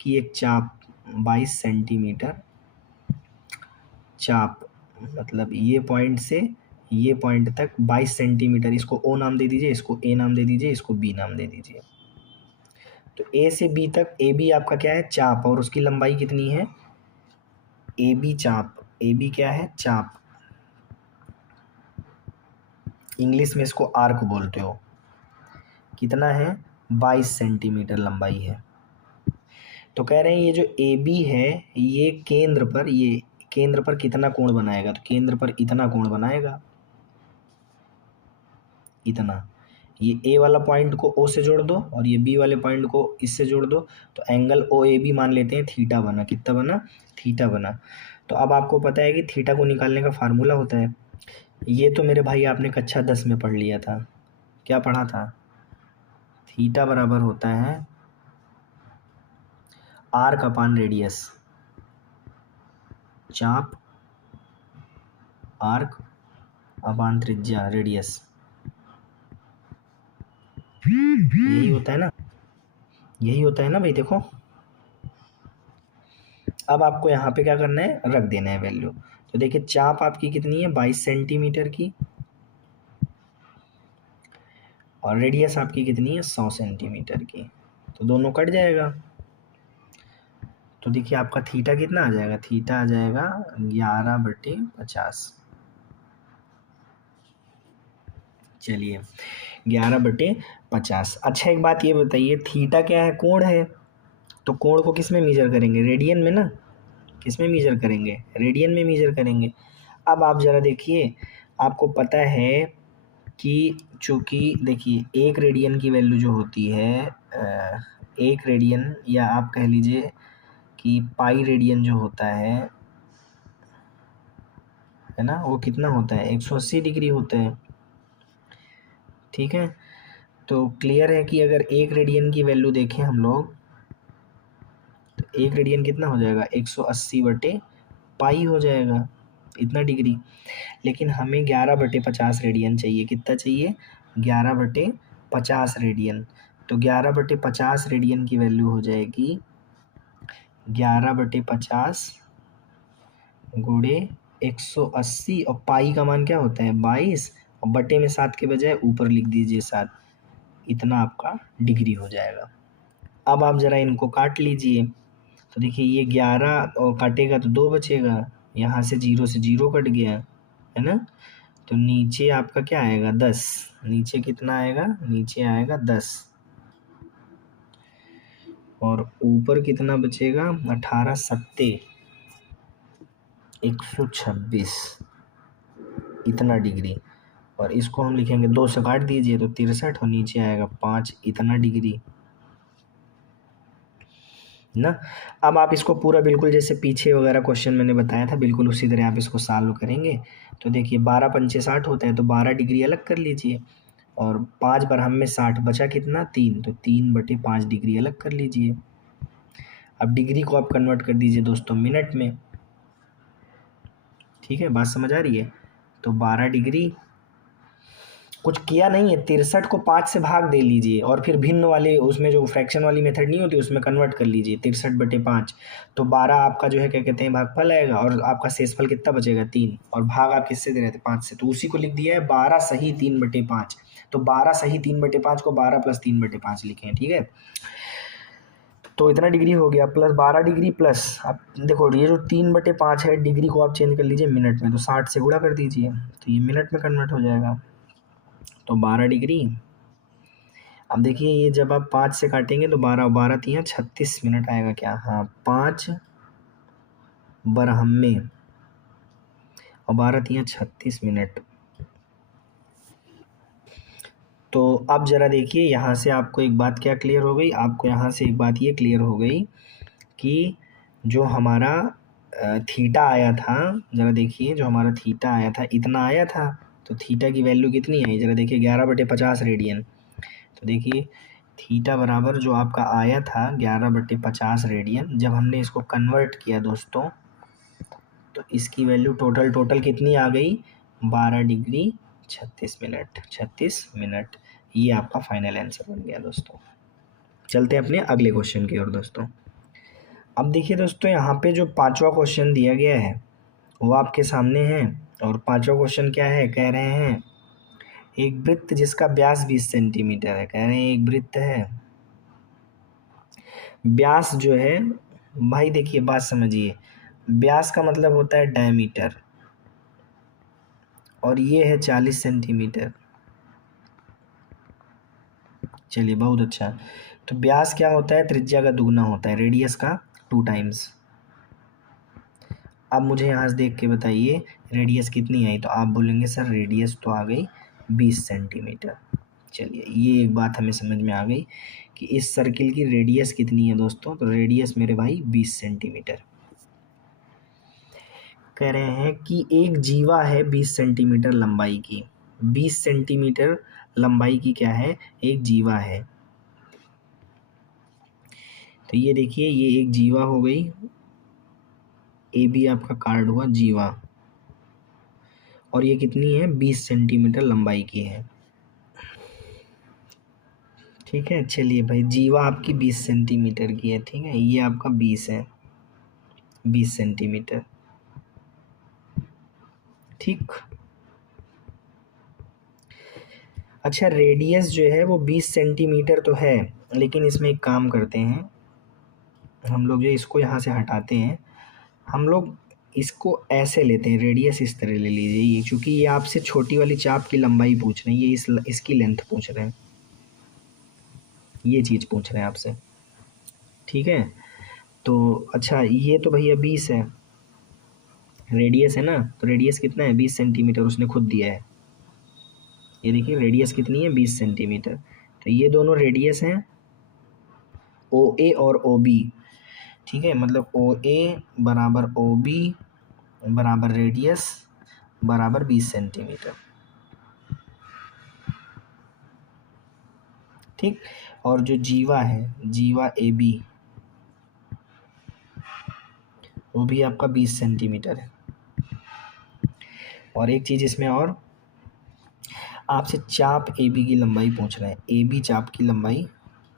की एक चाप, 22 सेंटीमीटर चाप, मतलब ये पॉइंट से ये पॉइंट तक 22 सेंटीमीटर। इसको ओ नाम दे दीजिए, इसको ए नाम दे दीजिए, इसको बी नाम दे दीजिए। तो ए से बी तक, ए बी आपका क्या है? चाप, और उसकी लंबाई कितनी है? ए बी चाप, ए बी क्या है? चाप। इंग्लिश में इसको आर्क बोलते हो। कितना है? 22 सेंटीमीटर लंबाई है। तो कह रहे हैं ये जो ए बी है, ये केंद्र पर कितना कोण बनाएगा? तो केंद्र पर इतना कोण बनाएगा, इतना। ये ए वाला पॉइंट को ओ से जोड़ दो और ये बी वाले पॉइंट को इससे जोड़ दो, तो एंगल ओ ए बी मान लेते हैं, थीटा बना। कितना बना? थीटा बना। तो अब आपको पता है कि थीटा को निकालने का फार्मूला होता है, ये तो मेरे भाई आपने कक्षा 10 में पढ़ लिया था। क्या पढ़ा था? थीटा बराबर होता है आर्क अपान रेडियस। चाप आर्क अपान त्रिज्या रेडियस, यही होता है ना? यही होता है ना भाई। देखो अब आपको यहाँ पे क्या करना है? रख देना है वैल्यू। तो देखिए चाप आपकी कितनी है? 22 सेंटीमीटर की, और रेडियस आपकी कितनी है 100 सेंटीमीटर की, तो दोनों कट जाएगा। तो देखिए आपका थीटा कितना आ जाएगा, थीटा आ जाएगा 11/50। चलिए 11/50। अच्छा एक बात ये बताइए, थीटा क्या है, कोण है, तो कोण को किस में मेजर करेंगे, रेडियन में ना, किस में मेजर करेंगे, रेडियन में मेजर करेंगे। अब आप ज़रा देखिए, आपको पता है कि चूँकि देखिए एक रेडियन की वैल्यू जो होती है, एक रेडियन या आप कह लीजिए कि पाई रेडियन जो होता है ना, वो कितना होता है 180 डिग्री होता है। ठीक है, तो क्लियर है कि अगर एक रेडियन की वैल्यू देखें हम लोग, तो एक रेडियन कितना हो जाएगा 180/पाई हो जाएगा, इतना डिग्री। लेकिन हमें 11/50 रेडियन चाहिए, कितना चाहिए 11/50 रेडियन। तो 11/50 रेडियन की वैल्यू हो जाएगी 11/50 गुणे 180, और पाई का मान क्या होता है 22, और बटे में 7 के बजाय ऊपर लिख दीजिए 7, इतना आपका डिग्री हो जाएगा। अब आप ज़रा इनको काट लीजिए, तो देखिए ये 11 और काटेगा तो 2 बचेगा, यहाँ से 0 से 0 कट गया है ना, तो नीचे आपका क्या आएगा 10, नीचे कितना आएगा, नीचे आएगा 10, और ऊपर कितना बचेगा 18 सत्ते 126, इतना डिग्री। और इसको हम लिखेंगे 2 से काट दीजिए तो 63, और नीचे आएगा 5, इतना डिग्री ना। अब आप इसको पूरा बिल्कुल जैसे पीछे वगैरह क्वेश्चन मैंने बताया था, बिल्कुल उसी तरह आप इसको सॉल्व करेंगे। तो देखिए 12 पंचे 60 होता है, तो 12 डिग्री अलग कर लीजिए, और 5 बरहम में 60 बचा कितना 3, तो 3/5 डिग्री अलग कर लीजिए। अब डिग्री को आप कन्वर्ट कर दीजिए दोस्तों मिनट में। ठीक है, बात समझ आ रही है। तो 12 डिग्री, कुछ किया नहीं है, 63 को 5 से भाग दे लीजिए, और फिर भिन्न वाले उसमें जो फ्रैक्शन वाली मेथड नहीं होती उसमें कन्वर्ट कर लीजिए 63/5, तो 12 आपका जो है क्या कहते हैं भागफल आएगा, और आपका शेषफल कितना बचेगा 3, और भाग आप किससे दे रहे थे 5 से, तो उसी को लिख दिया है 12 सही 3/5। तो 12 सही 3/5 को 12 + 3/5 लिखें। ठीक है, तो इतना डिग्री हो गया, प्लस 12 डिग्री प्लस, अब देखो ये जो 3/5 है, डिग्री को आप चेंज कर लीजिए मिनट में, तो 60 से गुणा कर दीजिए, तो ये मिनट में कन्वर्ट हो जाएगा। तो 12 डिग्री, अब देखिए ये जब आप 5 से काटेंगे तो 12 12 3 36 मिनट आएगा क्या, हाँ 5 बरहम में, और 12 3 36 मिनट। तो अब ज़रा देखिए यहाँ से आपको एक बात क्या क्लियर हो गई, आपको यहाँ से एक बात ये क्लियर हो गई कि जो हमारा थीटा आया था, ज़रा देखिए जो हमारा थीटा आया था इतना आया था, तो थीटा की वैल्यू कितनी आई, ज़रा देखिए 11/50 रेडियन। तो देखिए थीटा बराबर जो आपका आया था 11/50 रेडियन, जब हमने इसको कन्वर्ट किया दोस्तों, तो इसकी वैल्यू टोटल कितनी आ गई 12 डिग्री 36 मिनट। ये आपका फाइनल आंसर बन गया दोस्तों। चलते हैं अपने अगले क्वेश्चन की ओर दोस्तों। अब देखिए दोस्तों यहाँ पे जो पांचवा क्वेश्चन दिया गया है वो आपके सामने है, और पांचवा क्वेश्चन क्या है, कह रहे हैं एक वृत्त जिसका व्यास 20 सेंटीमीटर है, कह रहे हैं एक वृत्त है, व्यास जो है, भाई देखिए बात समझिए, व्यास का मतलब होता है डायमीटर, और ये है 40 सेंटीमीटर। चलिए बहुत अच्छा, तो व्यास क्या होता है, त्रिज्या का दुगना होता है, रेडियस का 2 टाइम्स। अब मुझे यहाँ से देख के बताइए रेडियस कितनी आई, तो आप बोलेंगे सर रेडियस तो आ गई 20 सेंटीमीटर। चलिए ये एक बात हमें समझ में आ गई कि इस सर्किल की रेडियस कितनी है दोस्तों, तो रेडियस मेरे भाई 20 सेंटीमीटर। कह रहे हैं कि एक जीवा है 20 सेंटीमीटर लंबाई की, 20 सेंटीमीटर लंबाई की क्या है, एक जीवा है। तो ये देखिए ये एक जीवा हो गई, ए बी आपका कार्ड हुआ जीवा, और ये कितनी है 20 सेंटीमीटर लंबाई की है। ठीक है, चलिए भाई जीवा आपकी 20 सेंटीमीटर की है, ठीक है, ये आपका 20 है, 20 सेंटीमीटर। ठीक, अच्छा, रेडियस जो है वो 20 सेंटीमीटर तो है, लेकिन इसमें एक काम करते हैं हम लोग, जो इसको यहाँ से हटाते हैं, हम लोग इसको ऐसे लेते हैं, रेडियस इस तरह ले लीजिए, ये क्योंकि ये आपसे छोटी वाली चाप की लंबाई पूछ रहे हैं, ये इसकी लेंथ पूछ रहे हैं, ये चीज़ पूछ रहे हैं आपसे, ठीक है। तो अच्छा, ये तो भैया 20 है, रेडियस है ना, तो रेडियस कितना है, 20 सेंटीमीटर उसने खुद दिया है। ये देखिए रेडियस कितनी है, 20 सेंटीमीटर। तो ये दोनों रेडियस हैं, ओ ए और ओ बी, ठीक है। मतलब ओ ए बराबर ओ बी बराबर रेडियस बराबर 20 सेंटीमीटर, ठीक। और जो जीवा है, जीवा ए बी, वो भी आपका 20 सेंटीमीटर है। और एक चीज़ इसमें और, आपसे चाप ए बी की लंबाई पूछ रहे हैं, ए बी चाप की लंबाई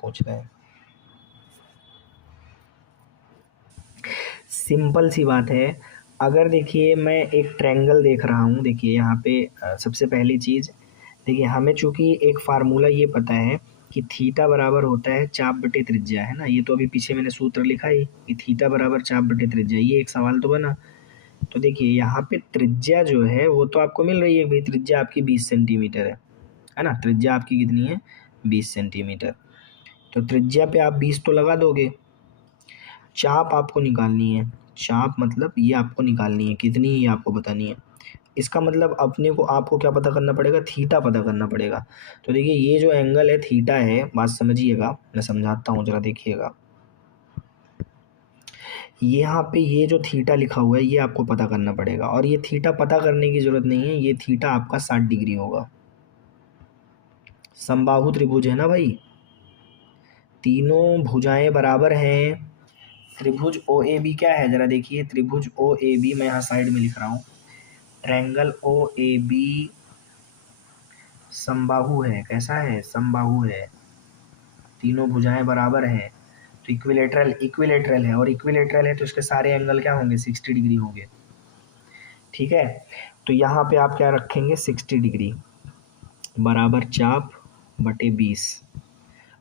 पूछ रहे हैं। सिंपल सी बात है। अगर देखिए मैं एक ट्रायंगल देख रहा हूँ, देखिए यहाँ पे सबसे पहली चीज़ देखिए, हमें चूंकि एक फार्मूला ये पता है कि थीटा बराबर होता है चाप बटे त्रिज्या, है ना, ये तो अभी पीछे मैंने सूत्र लिखा ही कि थीटा बराबर चाप बटे त्रिज्या, ये एक सवाल तो बना। तो देखिए यहाँ पे त्रिज्या जो है वो तो आपको मिल रही है भाई, त्रिज्या आपकी 20 सेंटीमीटर है ना, त्रिज्या आपकी कितनी है, 20 सेंटीमीटर। तो त्रिज्या पे आप 20 तो लगा दोगे, चाप आपको निकालनी है, चाप मतलब ये आपको निकालनी है कितनी, ये आपको बतानी है। इसका मतलब अपने को आपको क्या पता करना पड़ेगा, थीटा पता करना पड़ेगा। तो देखिए ये जो एंगल है थीटा है, बात समझिएगा, मैं समझाता हूँ जरा देखिएगा। यहाँ पे ये जो थीटा लिखा हुआ है ये आपको पता करना पड़ेगा, और ये थीटा पता करने की ज़रूरत नहीं है, ये थीटा आपका 60 डिग्री होगा। समबाहु त्रिभुज है ना भाई, तीनों भुजाएं बराबर हैं। त्रिभुज ओ ए बी क्या है, जरा देखिए, त्रिभुज ओ ए बी, मैं यहाँ साइड में लिख रहा हूँ, ट्रायंगल ओ ए बी समबाहु है, कैसा है, समबाहु है, तीनों भुजाएं बराबर हैं, तो इक्विलेटरल, इक्विलेटरल है, और इक्विलेटरल है तो इसके सारे एंगल क्या होंगे, 60 डिग्री होंगे, ठीक है। तो यहाँ पे आप क्या रखेंगे, 60 डिग्री बराबर चाप बटे 20।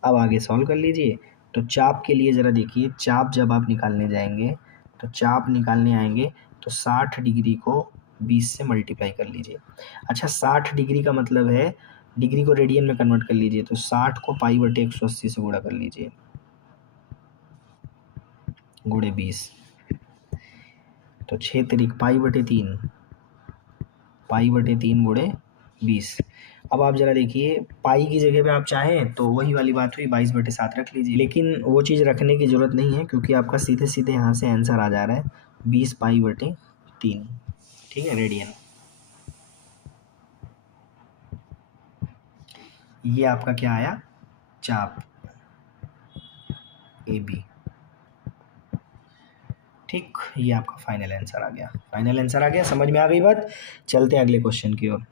अब आगे सॉल्व कर लीजिए। तो चाप के लिए ज़रा देखिए, चाप जब आप निकालने जाएंगे, तो चाप निकालने आएंगे तो 60 डिग्री को 20 से मल्टीप्लाई कर लीजिए। अच्छा, 60 डिग्री का मतलब है, डिग्री को रेडियन में कन्वर्ट कर लीजिए, तो 60 को पाई बटे 180 से गुणा कर लीजिए, गुणे 20, तो 6 तरीक पाई बटे 3, पाई बटे 3 गुणे 20। अब आप ज़रा देखिए, पाई की जगह पे आप चाहें तो वही वाली बात हुई, 22/7 रख लीजिए, लेकिन वो चीज़ रखने की ज़रूरत नहीं है क्योंकि आपका सीधे सीधे यहाँ से आंसर आ जा रहा है 20 पाई बटे 3, ठीक है, रेडियन। ये आपका क्या आया, चाप ए बी, ठीक। ये आपका फाइनल आंसर आ गया, फाइनल आंसर आ गया, समझ में आ गई बात। चलते हैं अगले क्वेश्चन की ओर।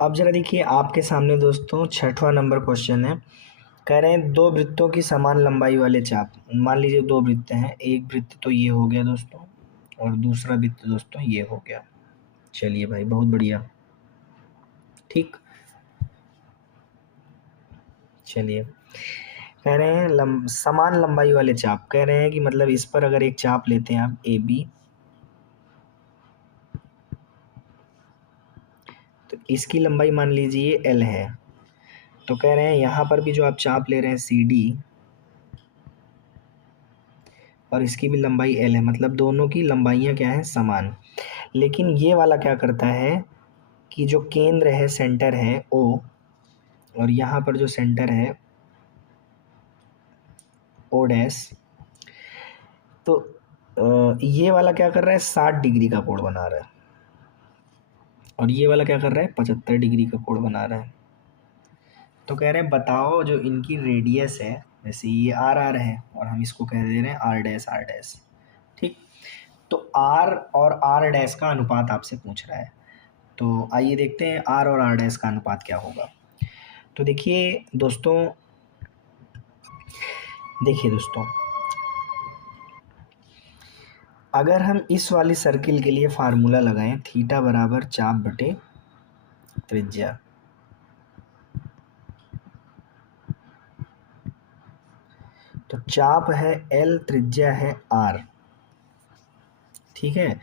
अब जरा देखिए आपके सामने दोस्तों 6वां नंबर क्वेश्चन है। कह रहे हैं दो वृत्तों की समान लंबाई वाले चाप, मान लीजिए दो वृत्त हैं, एक वृत्त तो ये हो गया दोस्तों, और दूसरा वृत्त दोस्तों ये हो गया। चलिए भाई, बहुत बढ़िया, ठीक। चलिए, कह रहे हैं समान लंबाई वाले चाप, कह रहे हैं कि मतलब इस पर अगर एक चाप लेते हैं आप ए बी, तो इसकी लंबाई मान लीजिए एल है, तो कह रहे हैं यहाँ पर भी जो आप चाप ले रहे हैं सी डी, और इसकी भी लंबाई एल है, मतलब दोनों की लंबाइयाँ क्या हैं, समान। लेकिन ये वाला क्या करता है कि जो केंद्र है, सेंटर है ओ, और यहाँ पर जो सेंटर है ओ डैश, तो ये वाला क्या कर रहा है, 60 डिग्री का कोण बना रहा है, और ये वाला क्या कर रहा है, 75 डिग्री का कोण बना रहा है। तो कह रहे हैं बताओ जो इनकी रेडियस है, जैसे ये आर आर है और हम इसको कह दे रहे हैं आर डैश, ठीक। तो आर और आर डैश का अनुपात आपसे पूछ रहा है, तो आइए देखते हैं आर और आर डैश का अनुपात क्या होगा। तो देखिए दोस्तों, देखिए दोस्तों, अगर हम इस वाली सर्किल के लिए फार्मूला लगाएं, थीटा बराबर चाप बटे त्रिज्या, तो चाप है L, त्रिज्या है R, ठीक है।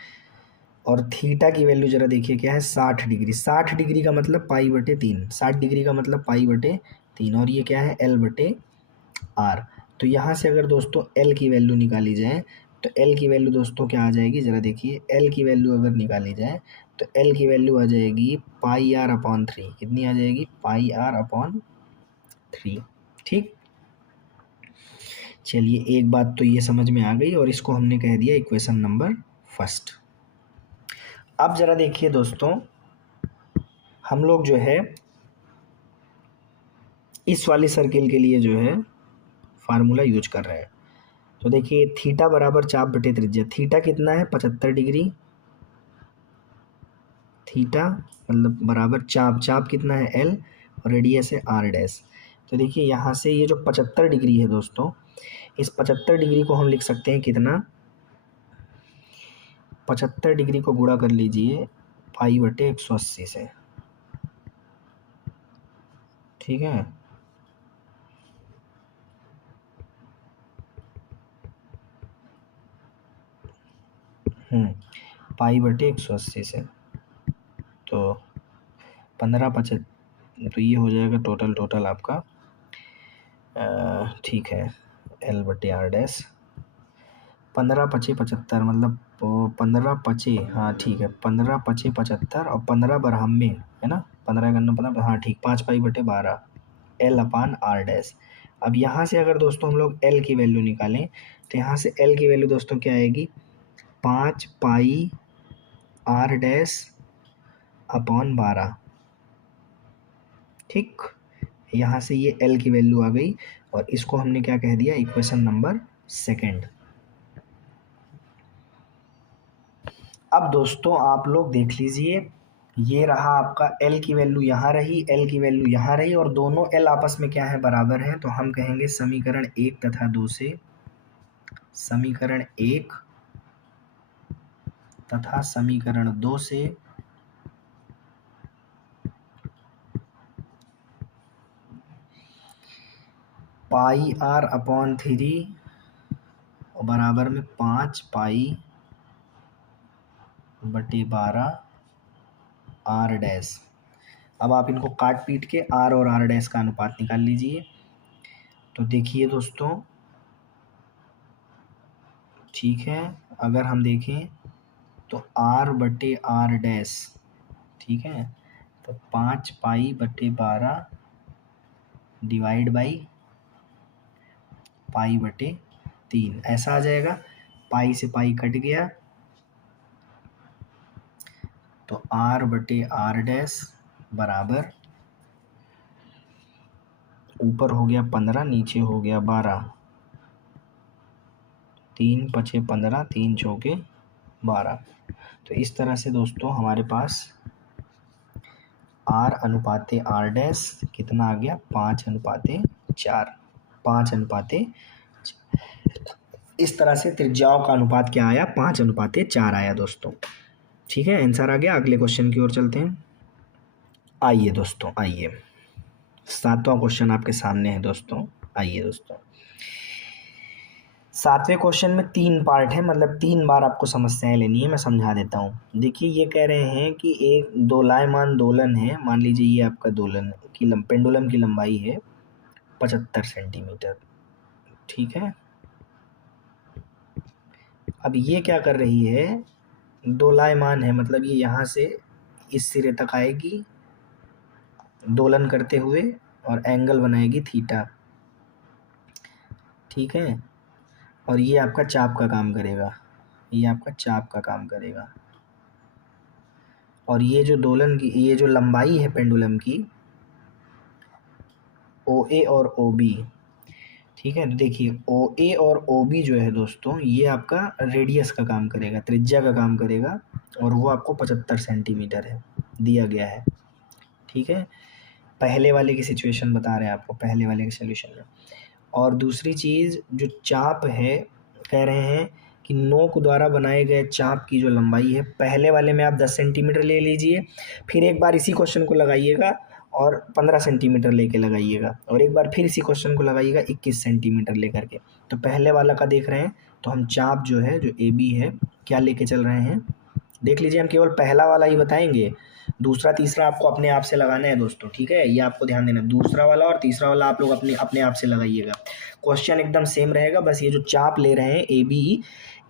और थीटा की वैल्यू जरा देखिए क्या है, 60 डिग्री। 60 डिग्री का मतलब पाई/3, 60 डिग्री का मतलब पाई/3, और ये क्या है, L/R। तो यहाँ से अगर दोस्तों L की वैल्यू निकाली जाए तो L की वैल्यू दोस्तों क्या आ जाएगी, ज़रा देखिए। L की वैल्यू अगर निकाली जाए तो L की वैल्यू आ जाएगी πr/3। कितनी आ जाएगी, πr/3, ठीक। चलिए एक बात तो ये समझ में आ गई, और इसको हमने कह दिया इक्वेशन नंबर फर्स्ट। अब ज़रा देखिए दोस्तों, हम लोग जो है इस वाली सर्किल के लिए जो है फार्मूला यूज कर रहे हैं। तो देखिए थीटा बराबर चाप बटे त्रिज्या। थीटा कितना है, 75 डिग्री। थीटा मतलब बराबर चाप, चाप कितना है L, और रेडियस है R डैश। तो देखिए यहाँ से ये जो 75 डिग्री है दोस्तों, इस 75 डिग्री को हम लिख सकते हैं कितना, 75 डिग्री को गुणा कर लीजिए π/180 से, ठीक है। π/180 से, तो 15 तो ये हो जाएगा टोटल आपका, ठीक है, L/R डैश। 15×5 = 75, मतलब 15×5, हाँ ठीक है, 15×5 = 75, और 15 बरहम है ना, 15×15, हाँ ठीक, 5π/12 L/R डैश। अब यहाँ से अगर दोस्तों हम लोग L की वैल्यू निकालें तो यहाँ से L की वैल्यू दोस्तों क्या आएगी, 5πR डैश अपॉन 12, ठीक। यहाँ से ये L की वैल्यू आ गई, और इसको हमने क्या कह दिया, इक्वेशन नंबर सेकंड। अब दोस्तों आप लोग देख लीजिए, ये रहा आपका L की वैल्यू यहाँ रही, L की वैल्यू यहाँ रही, और दोनों L आपस में क्या है, बराबर हैं। तो हम कहेंगे समीकरण 1 तथा 2 से, समीकरण 1 तथा समीकरण 2 से πr/3 बराबर में 5π/12 R डैश। अब आप इनको काट पीट के R और R डैश का अनुपात निकाल लीजिए। तो देखिए दोस्तों, ठीक है, अगर हम देखें तो R/R डैश, ठीक है, तो 5π/12 डिवाइड बाई π/3 ऐसा आ जाएगा। पाई से पाई कट गया, तो R/R डैश बराबर, ऊपर हो गया 15, नीचे हो गया 12, 3×5 = 15, 3×4 = 12। तो इस तरह से दोस्तों हमारे पास R/R डैश कितना आ गया, 5:4, 5:4। इस तरह से त्रिज्याओं का अनुपात क्या आया, 5:4 आया दोस्तों, ठीक है। आंसर आ गया। अगले क्वेश्चन की ओर चलते हैं। आइए दोस्तों, आइए, 7वां क्वेश्चन आपके सामने है दोस्तों। आइए दोस्तों, 7वें क्वेश्चन में 3 पार्ट है, मतलब 3 बार आपको समस्याएं लेनी है। मैं समझा देता हूँ। देखिए ये कह रहे हैं कि एक दोलायमान दोलन है, मान लीजिए ये आपका दोलन की पेंडुलम की लंबाई है 75 सेंटीमीटर, ठीक है। अब ये क्या कर रही है, दोलायमान है, मतलब ये यहाँ से इस सिरे तक आएगी दोलन करते हुए, और एंगल बनाएगी थीटा, ठीक है। और ये आपका चाप का काम करेगा, ये आपका चाप का काम करेगा। और ये जो दोलन की, ये जो लंबाई है पेंडुलम की, OA और OB, ठीक है। तो देखिए OA और OB जो है दोस्तों, ये आपका रेडियस का काम करेगा, त्रिज्या का काम करेगा, और वो आपको 75 सेंटीमीटर है, दिया गया है, ठीक है। पहले वाले की सिचुएशन बता रहे हैं आपको, पहले वाले के सोल्यूशन में। और दूसरी चीज़, जो चाप है, कह रहे हैं कि नोक द्वारा बनाए गए चाप की जो लंबाई है, पहले वाले में आप 10 सेंटीमीटर ले लीजिए, फिर एक बार इसी क्वेश्चन को लगाइएगा और 15 सेंटीमीटर लेके लगाइएगा, और एक बार फिर इसी क्वेश्चन को लगाइएगा 21 सेंटीमीटर लेकर के। तो पहले वाला का देख रहे हैं, तो हम चाप जो है, जो ए बी है, क्या लेके चल रहे हैं देख लीजिए। हम केवल पहला वाला ही बताएंगे, दूसरा तीसरा आपको अपने आप से लगाना है दोस्तों, ठीक है, ये आपको ध्यान देना। दूसरा वाला और तीसरा वाला आप लोग अपने आप से लगाइएगा, क्वेश्चन एकदम सेम रहेगा। बस ये जो चाप ले रहे हैं ए बी,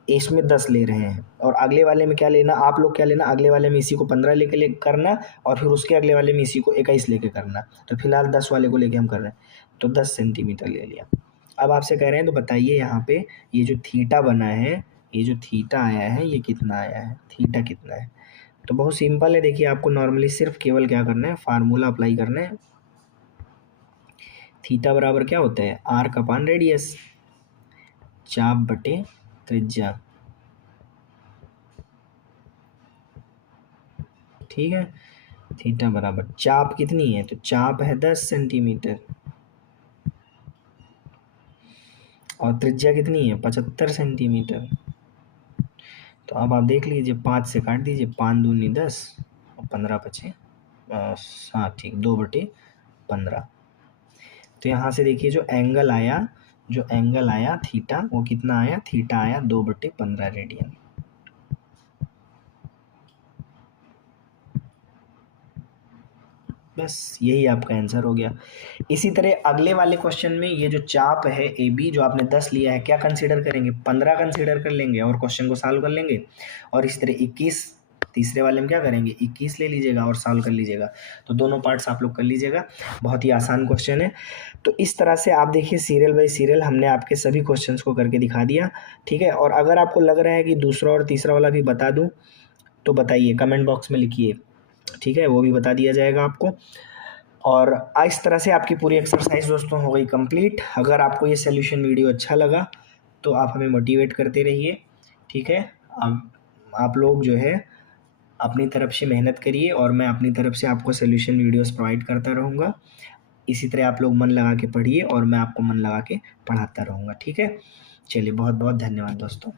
इसमें 10 ले रहे हैं, और अगले वाले में क्या लेना आप लोग, क्या लेना अगले वाले में इसी को 15 लेके करना, और फिर उसके अगले वाले में इसी को 21 लेके करना। तो फिलहाल 10 वाले को लेके हम कर रहे हैं, तो 10 सेंटीमीटर ले लिया। अब आपसे कह रहे हैं तो बताइए यहाँ पे ये जो थीटा बना है, ये जो थीटा आया है, ये कितना आया है, थीटा कितना है। तो बहुत सिंपल है, देखिए आपको नॉर्मली सिर्फ केवल क्या करना है, फार्मूला अप्लाई करना है। थीटा बराबर क्या होता है, आर्क अपान रेडियस, चाप बटे त्रिज्या, ठीक है। थीटा बराबर चाप कितनी है, तो चाप है 10 सेंटीमीटर, और त्रिज्या कितनी है 75 सेंटीमीटर। तो अब आप देख लीजिए, 5 से काट दीजिए, 5 दूनी 10 और 15 बचे, हाँ ठीक, 2/15। तो यहाँ से देखिए जो एंगल आया थीटा, वो कितना आया, थीटा आया 2/15 रेडियन। बस यही आपका आंसर हो गया। इसी तरह अगले वाले क्वेश्चन में ये जो चाप है ए बी, जो आपने 10 लिया है, क्या कंसीडर करेंगे, 15 कंसीडर कर लेंगे और क्वेश्चन को सॉल्व कर लेंगे। और इस तरह 21 तीसरे वाले में क्या करेंगे, 21 ले लीजिएगा और सॉल्व कर लीजिएगा। तो दोनों पार्ट्स आप लोग कर लीजिएगा, बहुत ही आसान क्वेश्चन है। तो इस तरह से आप देखिए सीरियल बाय सीरियल हमने आपके सभी क्वेश्चंस को करके दिखा दिया, ठीक है। और अगर आपको लग रहा है कि दूसरा और तीसरा वाला भी बता दूं तो बताइए, कमेंट बॉक्स में लिखिए, ठीक है, वो भी बता दिया जाएगा आपको। और इस तरह से आपकी पूरी एक्सरसाइज दोस्तों हो गई कंप्लीट। अगर आपको ये सोल्यूशन वीडियो अच्छा लगा तो आप हमें मोटिवेट करते रहिए, ठीक है। आप लोग जो है अपनी तरफ से मेहनत करिए, और मैं अपनी तरफ से आपको सोल्यूशन वीडियोस प्रोवाइड करता रहूँगा। इसी तरह आप लोग मन लगा के पढ़िए, और मैं आपको मन लगा के पढ़ाता रहूँगा, ठीक है। चलिए, बहुत बहुत धन्यवाद दोस्तों।